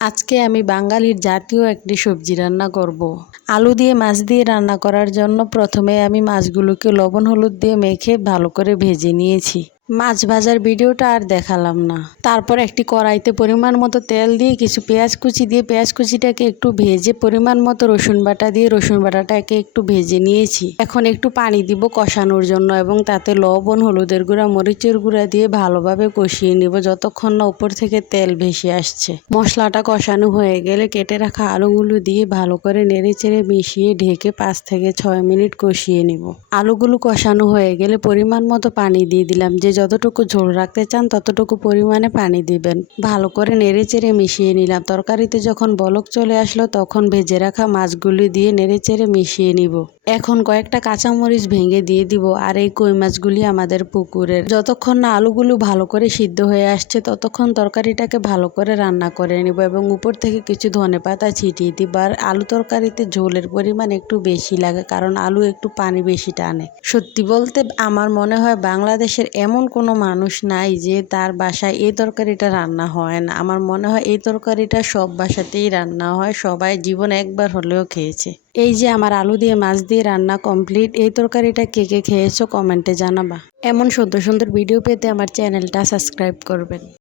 আজকে আমি বাঙালির জাতীয় একটি সবজি রান্না করব। আলু দিয়ে মাছ দিয়ে রান্না করার জন্য প্রথমে আমি মাছগুলোকে লবণ হলুদ দিয়ে মেখে ভালো করে ভেজে নিয়েছি। মাছ ভাজার ভিডিওটা আর দেখালাম না। তারপর একটি কড়াইতে পরিমাণ মতো তেল দিয়ে কিছু পেঁয়াজ কুচি দিয়ে পেঁয়াজ কুচিটাকে একটু ভেজে পরিমাণ মতো রসুন বাটা দিয়ে রসুন বাটাটাকে একটু ভেজে নিয়েছি। এখন একটু পানি দিব কষানোর জন্য এবং তাতে লবণ হলুদের গুঁড়া মরিচের গুঁড়া দিয়ে ভালোভাবে কষিয়ে নিব যতক্ষণ না উপর থেকে তেল ভেসে আসছে। মশলাটা কষানো হয়ে গেলে কেটে রাখা আলুগুলো দিয়ে ভালো করে নেড়েচেড়ে মিশিয়ে ঢেকে 5 থেকে 6 মিনিট কষিয়ে নিব। আলুগুলো কষানো হয়ে গেলে পরিমাণ মতো পানি দিয়ে দিলাম। যে যতটুকু ঝোল রাখতে চান ততটুকু পরিমাণে পানি দিবেন। ভালো করে নেড়েচেড়ে মিশিয়ে নিলাম। তরকারিতে যখন বলক চলে আসলো তখন ভেজে রাখা মাছগুলি দিয়ে নেড়েচেড়ে মিশিয়ে নিব। এখন কয়েকটা কাঁচামরিচ ভেঙে দিয়ে দিব। আর এই কই মাছগুলি আমাদের পুকুরের। যতক্ষণ না আলুগুলো ভালো করে সিদ্ধ হয়ে আসছে ততক্ষণ তরকারিটাকে ভালো করে রান্না করে নিব এবং উপর থেকে কিছু ধনেপাতা ছিটিয়ে দিব। আর আলু তরকারিতে ঝোলের পরিমাণ একটু বেশি লাগে, কারণ আলু একটু পানি বেশি টানে। সত্যি বলতে আমার মনে হয় বাংলাদেশের এমন কোনো মানুষ নাই যে তার বাসায় এই তরকারিটা রান্না হয় না। আমার মনে হয় এই তরকারিটা সব বাসাতেই রান্না হয়, সবাই জীবনে একবার হলেও খেয়েছে। এই যে আমার আলু দিয়ে মাছ দিয়ে রান্না কমপ্লিট। এই তরকারিটা কে কে খেয়েছো কমেন্টে জানাবা। এমন সুন্দর সুন্দর ভিডিও পেতে আমার চ্যানেলটা সাবস্ক্রাইব করবেন।